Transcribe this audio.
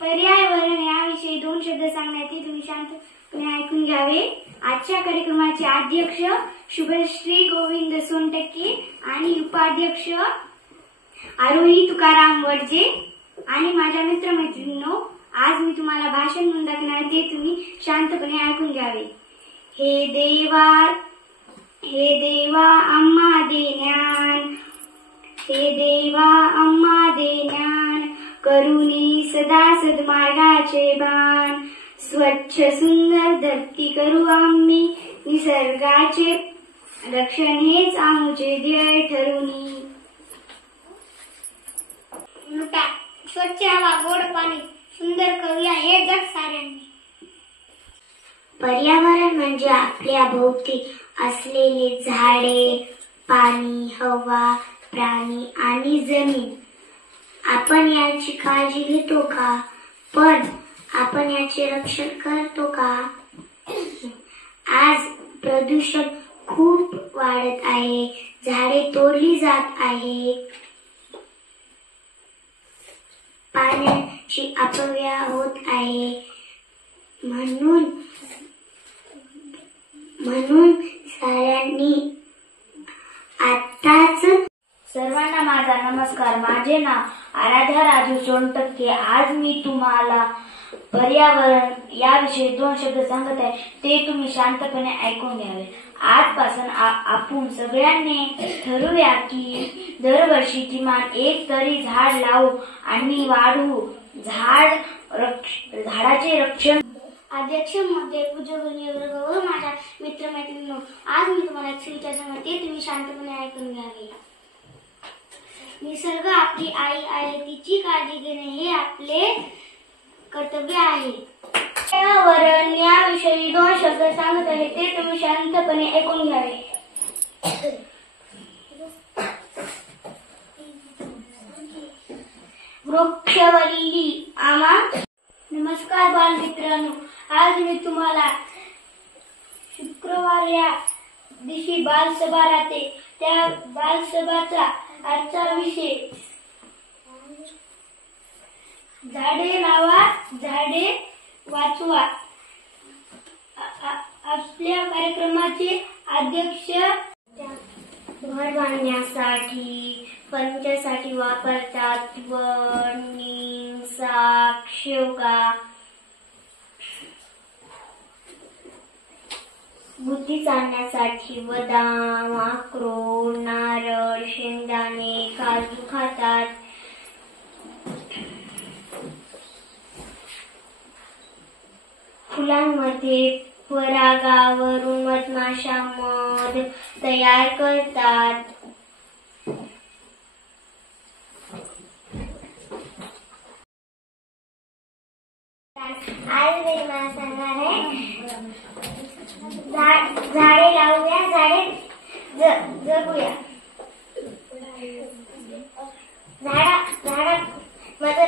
पर्यावरण याविषयी 2 शब्द सांगण्यात येईल, तुम्ही शांतपणे ऐकून घ्यावे। आजच्या कार्यक्रमाचे अध्यक्ष शुभश्री गोविंद सोनटक्के आणि उपाध्यक्ष आरोही तुकाराम वडजे आणि माझ्या मित्रमैत्रिणींनो, आज मी तुम्हाला भाषण म्हणून दाखवणार, ते तुम्ही शांतपणे ऐकून घ्यावे। हे देवा आम्हा दे ज्ञान, हे देवा आम्हा दे ज्ञान, करुणी सदा सद्मार्गाचे बाण, स्वच्छ सुंदर धरती करू आम्ही, निसर्गाचे रक्षण हेच आमचे ध्येय ठरुनी। स्वच्छ हवा, गोड पाणी, सुंदर करूया हे जग साऱ्यांनी। पर्यावरण म्हणजे आपल्या भोवती असलेले झाडे, पाणी, हवा, प्राणी आणि जमीन। आपण याची काळजी घेतो का? पण आपण याचे रक्षण करतो का? आज प्रदूषण खूप वाढत आहे, झाडे तोडली जात आहे, पाण्याची अपव्यय होत आहे, म्हणून साऱ्यांनी आताच। सर्वांना माझा नमस्कार। माझे नाव आराध्या राजू सोनटक्के। आज मी तुम्हाला पर्यावरण याविषयी 2 शब्द सांगत आहे, ते तुम्ही शांतपणे ऐकून घ्यावे। आजपासून आपण सगळ्यांनी ठरवूया की दरवर्षी किमान 1 तरी झाड लावू आणि वाढवू। झाडाचे रक्षण। अध्यक्ष महोदय, पूज्य वर्ग व माझ्या मित्रमैत्रिणींनो, आज मी तुम्हाला एक सुविचार सांगणार, ते तुम्ही शांतपणे ऐकून घ्यावे। निसर्ग आपली आई आहे, तिची काळजी घेणे हे आपले कर्तव्य आहे। पर्यावरण याविषयी 2 शब्द सांगत आहे, ते तुम्ही शांतपणे ऐकून घ्यावे। वृक्षवल्ली आम्हा। नमस्कार बालमित्रांनो, आज मी तुम्हाला शुक्रवार या दिवशी बालसभा राहते, त्या बालसभाचा आजचा विषय झाडे लावा, झाडे वाचवा। आपल्या कार्यक्रमाचे अध्यक्ष घर बांधण्यासाठी फर्निचरसाठी वापरतात वड, नीम, साग, शेवगा। बुद्धी चालण्यासाठी बदाम, अक्रोड, नारळ, शेंगदाणे, काजू खातात। फुलांमध्ये परागावरून मधमाशा मध तयार करतात। आज मी तुम्हाला सांगणार आहे, झाडे लावूया, झाडे जगूया। झाडात माझं